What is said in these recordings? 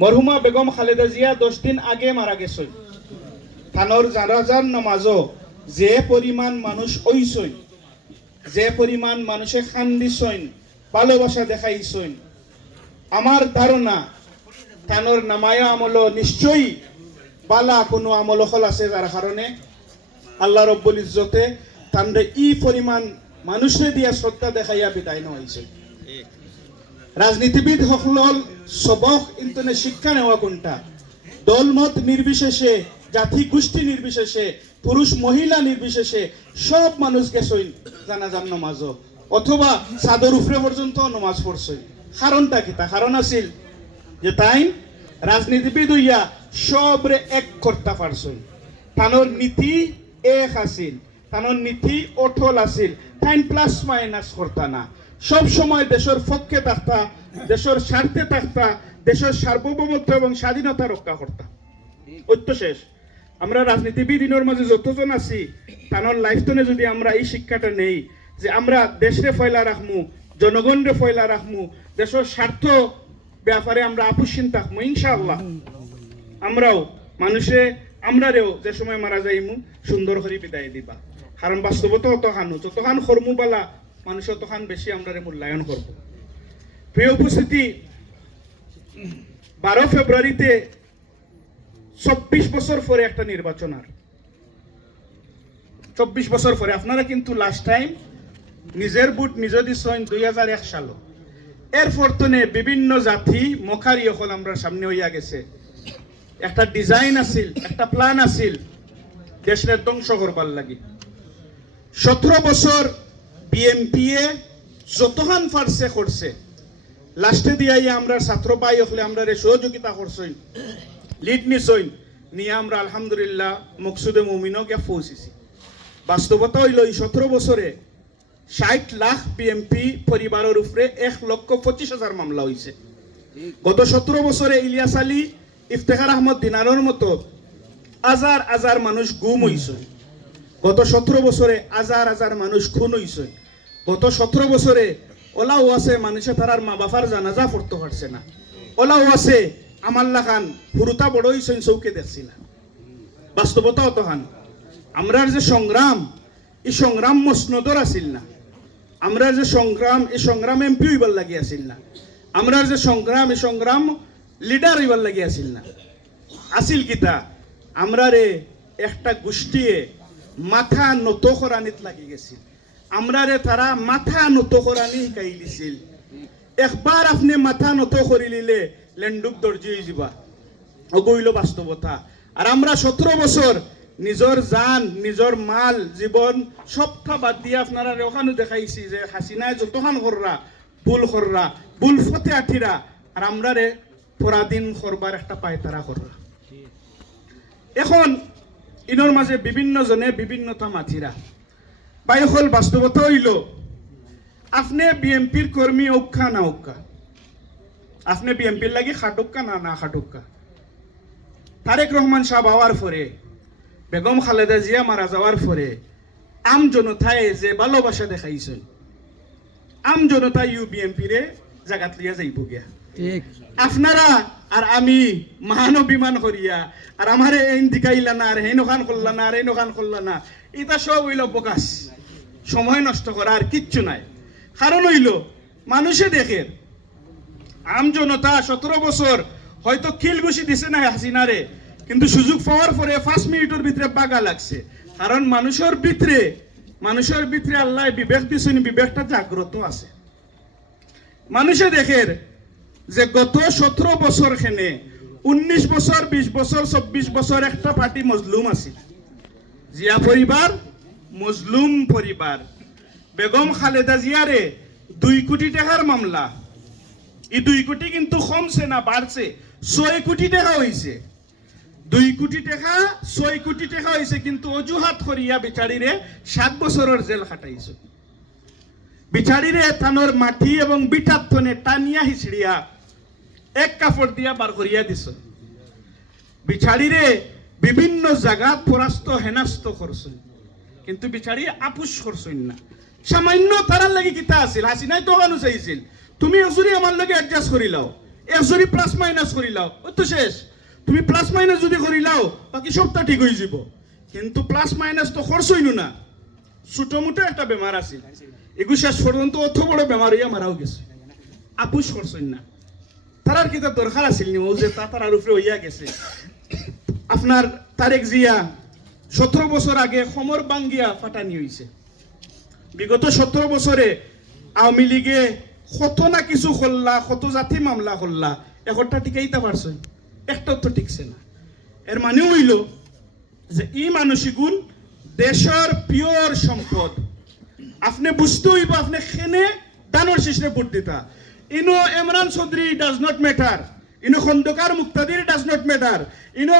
মরহুমা বেগম খালেদা জিয়া 10 দিন আগে মারা গেছেন। থানোর জানাজার নামাজও যে পরিমাণ মানুষ হইছেন, যে পরিমাণ মানুষে খান দিছেন, ভালোবাসা দেখাইছেন, আমার ধারণা থানোর নামায়া আমল নিশ্চয়ই বালা কোনো আমল হল আছে, যার কারণে আল্লাহ রব্বুল ইজ্জতে তান্ডে ই পরিমাণ মানুষে দিয়া শ্রদ্ধা দেখাইয়া বিদায় হয়েছে। রাজনীতিবিদ সকল সবক ইন্তনে শিক্ষা নেওয়া কোনটা, দলমত নির্বিশেষে, জাতি গোষ্ঠী নির্বিশেষে, পুরুষ মহিলা নির্বিশেষে সব মানুষ গেছইন জানাজার নামাজ, অথবা চাদর উপরে পর্যন্ত নামাজ পড়ছই। কারণটা কি? তা কারণ আছিল যে তাই রাজনীতিবিদ হইয়া সবরে এক করতে পারছই। তানোর নীতি এক আছিল, তানোর নীতি অটল আছিল, তাই প্লাস মাইনাস করতা না, সব সময় দেশের পক্ষে থাকতা, দেশের স্বার্থে থাকতা, দেশের সার্বভৌমত্ব এবং স্বাধীনতা রক্ষা করতা। ঐত্য শেষ। আমরা রাজনীতিবিদিনের মাঝে যতজন আছি তানোর লাইফটনে যদি আমরা এই শিক্ষাটা নেই যে আমরা দেশরে ফয়লা রাখমু, জনগণরে ফয়লা রাখমু, দেশের স্বার্থ ব্যাপারে আমরা আপুসীন থাকমু, ইনশাআল্লাহ আমরাও মানুষে আমরারেও যে সময় মারা যাইমু সুন্দর করে বিদায় দিবা। কারণ বাস্তবতা অতখান যতখান কর্মু বালা মানুষ অতখান বেশি আমরারে মূল্যায়ন করব। প্রিয় উপস্থিতি, 12 ফেব্রুয়ারিতে 24 বছর পরে একটা নির্বাচন, আর 24 বছর পরে আপনারা কিন্তু লাস্ট টাইম নিজের ভোট নিজে দিছেন 2001 সাল। এর ফরতনে বিভিন্ন জাতি মখারি হল আমরা সামনে হইয়া গেছে। একটা ডিজাইন আছিল, একটা প্ল্যান আছিল দেশের ধ্বংস করবার লাগি। 17 বছর বিএমপি এ যতখান ফারসে করছে, লাস্টে দিয়াই আমরা ছাত্র পাই হলে আমরা সহযোগিতা করছই, লিড নিছইন নিয়ে আমরা আলহামদুলিল্লাহ মকসুদে মুমিনও গিয়া পৌঁছেছি। বাস্তবতা হইল এই 17 বছরে 60 লাখ বিএমপি পরিবারের উপরে 1,25,000 মামলা হয়েছে। গত 17 বছরে ইলিয়াস আলী, ইফতেখার আহমদ দিনারের মতো হাজার হাজার মানুষ গুম হইছে। গত 17 বছরে হাজার হাজার মানুষ খুন হইছে। গত 17 বছরে ওলাও আছে মানুষে তারার মা বাবার জানাজা পড়তে পারছে না। ওলাও আছে আমাল্লা খান হুরুতা বড় হইছেন চৌকে দেখছি না। বাস্তবতা অতখান। আমরার যে সংগ্রাম, এই সংগ্রাম মসনদর আসিল না। আমরা যে সংগ্রাম, এই সংগ্রাম এমপি হইবার লাগি আসিল না। আমরার যে সংগ্রাম, এই সংগ্রাম লিডার হইবার লাগি আসিল না। আসিল কিতা আমরারে একটা গোষ্ঠীয়ে মাথা নত করানিত লাগি গেছিল। আমরারে তারা মাথা নত করানি শিকাই দিছিল। একবার আপনি মাথা নত করি লিলে লেন্ডুক দর্জি হয়ে যাবা, অগইল বাস্তবতা। আর আমরা 17 বছর নিজের জান, নিজের মাল, জীবন সবটা বাদ দিয়ে আপনারা ওখানে দেখাইছি যে হাসিনায় যতখান কররা ভুল ফতে আঠিরা, আর আমরারে পরাধীন করবার একটা পায়তারা কররা। এখন ইনোর মাঝে বিভিন্ন জনে বিভিন্নতা মাথিরা বাই হল। বাস্তবতা হইল আপনি বিএমপির কর্মী ঔক্ষা না ঔক্ষা, আপনি বিএমপির লাগি খাটুক্কা না খাটুক্কা। তারেক রহমান সাহেব হওয়ার পরে, বেগম খালেদা জিয়া মারা যাওয়ার পরে আম জনতায় যে ভালোবাসা দেখাইছেন, আম জনতা বিএমপি রে জায়গাত লিয়া যাইব গিয়া। আপনারা আর আমি মহানবিমান করিয়া আর আমারে এই দিকাইলা না, আর হেনখান করলা না, আর হেনখান করলা না, এটা সব হইল প্রকাশ, সময় নষ্ট করা আর কিচ্ছু নাই। কারণ হইল মানুষে দেখে আম জনতা 17 বছর হয়তো খিলঘুষি দিছে না হাসিনারে, কিন্তু সুযোগ পাওয়ার পরে 5 মিনিটের ভিতরে বাগা লাগছে। কারণ মানুষের ভিতরে আল্লাহ বিবেক দিছেন, বিবেকটা জাগ্রত আছে। মানুষে দেখে যে গত 17 বছর খেনে 19 বছর, 20 বছর, 24 বছর একটা পার্টি মজলুম আছে। জিয়া পরিবার মজলুম পরিবার। বেগম খালেদা জিয়ারে 2 কোটি টাকার মামলা, এই 2 কোটি কিন্তু কমছে না, বাড়ছে। 6 কোটি টাকা হয়েছে। 2 কোটি টাকা 6 কোটি টাকা হয়েছে, কিন্তু অজুহাত করিয়া বিচারিরে 7 বছরের জেল খাটাইছে। বিচারিরে থানোর মাটি এবং বিটার থনে টানিয়া হিচড়িয়া এক কাপড় দিয়া বার করিয়া দিছ। বিচারিরে বিভিন্ন জায়গা পরাস্ত হেনাস্ত করছেন, কিন্তু বিচারি আপুস করছেন না। সামান্য তারার লাগি কিতা আছিল, হাসিনাই তো মানুষ চাইছিল তুমি আসুরি আমার লগে অ্যাডজাস্ট করি লাও, এক যদি প্লাস মাইনাস করি লাও ও তো শেষ। তুমি প্লাস মাইনাস যদি করি লাও বাকি সবটা ঠিক হয়ে যাব, কিন্তু প্লাস মাইনাস তো খরচ হইল না। ছোট মোটো একটা বেমার আছে, এগুলো শেষ পর্যন্ত অত বড় বেমার হইয়া মারাও গেছে, আপুস খরচ হইল না। তারার কিতা দরকার আছিল নি ও যে তার উপরে হইয়া গেছে। আপনার তারেক জিয়া 17 বছর আগে সমর বাঙ্গিয়া ফাটানি হয়েছে। বিগত 17 বছরে আওয়ামী লীগে কত না কিছু করলা, কত জাতি মামলা করলা, একটা টিকাইতে পারছে, একটাও তো টিকছে না। এর মানে হইল যে এই মানসিকগুণ দেশের পিওর সম্পদ। আপনি বুঝতে হইব আপনি খেনে দানোর শেষে ভোট দিতা। ইনো Imran Chowdhury does not matter, ইনো Khandakar Muktadir does not matter, ইনো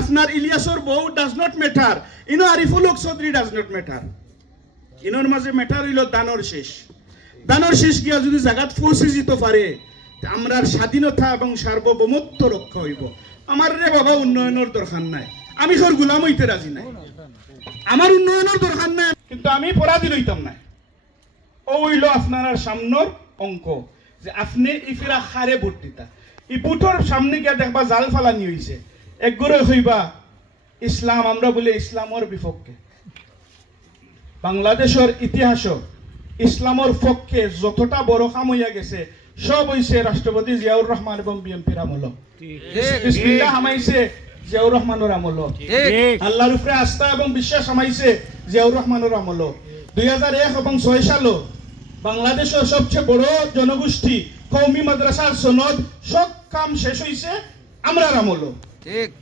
আপনার ইলিয়াসর বউ ডাজ নট ম্যাটার, ইনো Ariful Haque Chowdhury does not matter. ইনোর মাঝে ম্যাটার হইল দানোর শেষ। দানোর শেষ গিয়া যদি জায়গাত পৌঁছে যেতে পারে আমরা স্বাধীনতা এবং সার্বভৌমত্ব রক্ষা হইব। আমার রে বাবা উন্নয়নের দরকার নাই, আমি সর গুলাম হইতে রাজি নাই, আমার উন্নয়নের দরকার নাই, কিন্তু আমি পরাধীন হইতাম না। ও হইল আপনার সামনের অঙ্ক যে আপনি ইফিরা খারে ভোট দিতা। ই বুথর সামনে গিয়া দেখবা জাল ফালানি হইছে, একগরে হইবা ইসলাম, আমরা বলে ইসলামের বিপক্ষে। বাংলাদেশের ইতিহাস ইসলামের পক্ষে যতটা বড় কাম হইয়া গেছে সব হইছে রাষ্ট্রপতি জিয়াউর রহমান এবং বিএনপির আমল। বিসমিল্লাহ হামাইছে জিয়াউর রহমানের আমল, আল্লাহর উপরে আস্থা এবং বিশ্বাস হামাইছে জিয়াউর রহমানের আমল। 2001 এবং 6 সালে বাংলাদেশের সবচেয়ে বড় জনগোষ্ঠী কওমি মাদ্রাসার সনদ সব কাম শেষ হইছে আমরার আমল।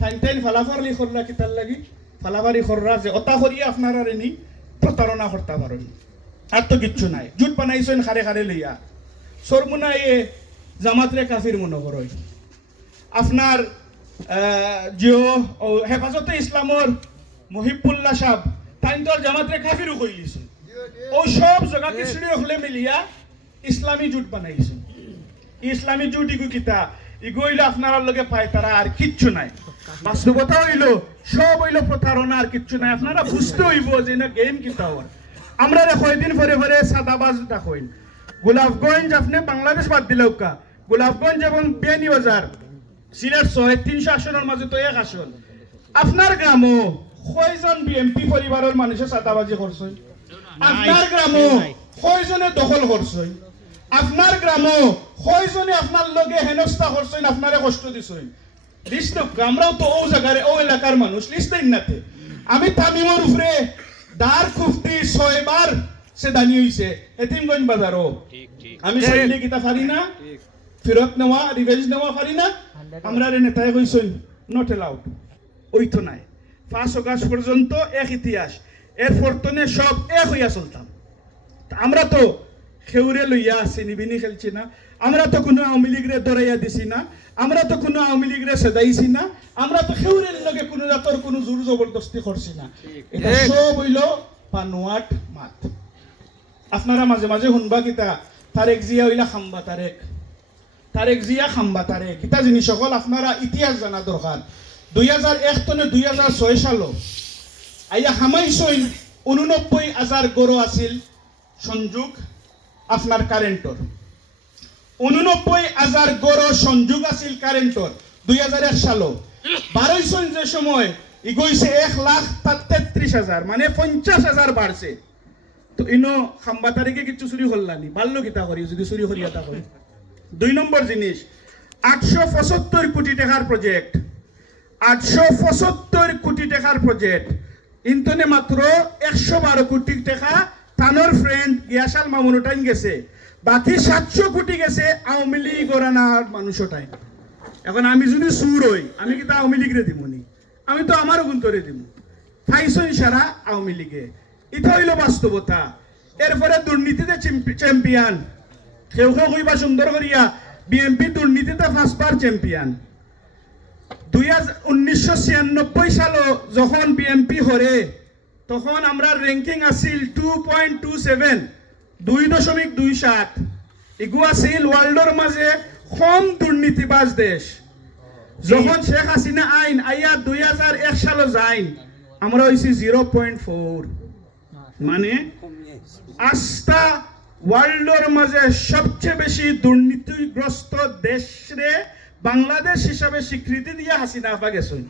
টাইম ফালাফারি করলা কিতার লাগি ফালাফারি কররা যে অতা করিয়া আপনারা রেনি প্রতারণা করতে পারেন, আর তো কিচ্ছু নাই। জুট বানাইছেন খারে খারে লইয়া সরমুনায় জামাতরে কাফির মনে করই। আপনার জিও হেফাজতে ইসলামর মহিবুল্লাহ সাহ তাই তো জামাতরে কাফিরও কই দিয়েছে। ও সব জায়গাতে সিঁড়ি হলে মিলিয়া ইসলামী জুট বানাইছে। ইসলামী জুট ইগু কিতা ইগু হইলো আপনার লগে পায় তারা, আর কিচ্ছু নাই। বাস্তবতা হইল সব হইল প্রতারণা, আর কিচ্ছু নাই। আপনারা বুঝতে হইব যে না গেম কিতা হওয়ার। আমরা কয়দিন পরে পরে সাদাবাজ দেখইন। গোলাপগঞ্জ আপনি বাংলাদেশ বাদ দিলেও কা গোলাপগঞ্জ এবং বিয়ানীবাজার সিলেট 300 আসনের মাঝে তো এক আসন। আপনার গ্রামও কয়জন বিএমপি পরিবারের মানুষের সাদাবাজি করছে? আপনার গ্রামও কয়জনে দখল করছে? আপনার গ্রামও কয়জনে আপনার লগে হেনস্থা করছেন, আপনারে কষ্ট দিছেন? লিস্ট আমরাও তো ও জায়গার ও এলাকার মানুষ, লিস্ট দেন নাতে। আমি তামিমের উপরে দার কুফতি 6 বার সে দানি হইছে এতিমগঞ্জ বাজারও। আমি চাইলে কিতা পারি না ফেরত নেওয়া রিভেঞ্জ নেওয়া পারি না? আমরা নেতায় কইছেন নট এলাউড, ওই তো নাই। 5 আগস্ট পর্যন্ত এক ইতিহাস, এর ফরতনে সব এক হইয়া চলতাম। আমরা তো খেউরে লইয়া আছি নিবিনি খেলছি না, আমরা তো কোনো আওয়ামী লীগরে দরাইয়া দিছি না, আমরা তো কোনো আওয়ামী লীগরে সেদাইছি না, আমরা তো খেউরের লগে কোনো জাতর কোনো জোর জবরদস্তি করছি না। এটা সব হইল পানুয়াট মাত। আপনারা মাঝে মাঝে শুনবা কিতা তারেক জিয়া হইলা খাম্বা তারেক, তারেক জিয়া খাম্বা তারেক, কিতা জিনিস সকল আপনারা ইতিহাস জানা দরকার। 2001 থেকে 2006 সাল আইয়া হামাইছইন 89,000 গরু আছিল সংযোগ আপনার কারেন্টর। 89,000 গরু সংযোগ আছিল কারেন্টর 2001 সাল। 12 যে সময় ই গইছে 1,33,000, মানে 50,000 বাড়ছে। তো ইনো খাম্বা তারিখে কিছু চুরি করলানি, বাল্য কিতা করি যদি চুরি করিয়া তা করি। 2 নম্বর জিনিস 875 কোটি টাকার প্রজেক্ট, 875 কোটি টাকার প্রজেক্ট ইন্তনে মাত্র 112 কোটি টাকা তানোর ফ্রেন্ড গিয়াসাল মামুনটাইন গেছে, বাকি 700 কোটি গেছে আওয়ামী লীগ ওরানার মানুষটাই। এখন আমি যদি সুর হই আমি কি তা আওয়ামী লীগরে দিমনি? আমি তো আমারও গুন্তরে দিব। ফাইসন সারা আওয়ামী লীগে, এটা হইল বাস্তবতা। এরপরে দুর্নীতিতে চ্যাম্পিয়ন, কেউ কেউ কইবা সুন্দর করিয়া বিএনপি দুর্নীতিতে 5 বার চ্যাম্পিয়ন। 1996 সালে যখন বিএনপি হরে তখন আমরা র্যাঙ্কিং আছিল 2.27, 2.27। এগু আছিল ওয়ার্ল্ডের মাঝে কম দুর্নীতিবাজ দেশ। যখন শেখ হাসিনা আইন আইয়া 2001 সালে যাইন আমরা হইছি 0.4, মানে আস্থা ওয়ার্ল্ডের মাঝে সবচেয়ে বেশি দুর্নীতিগ্রস্ত দেশ রে বাংলাদেশ হিসাবে স্বীকৃতি দিয়ে হাসিনা আপা গেছেন।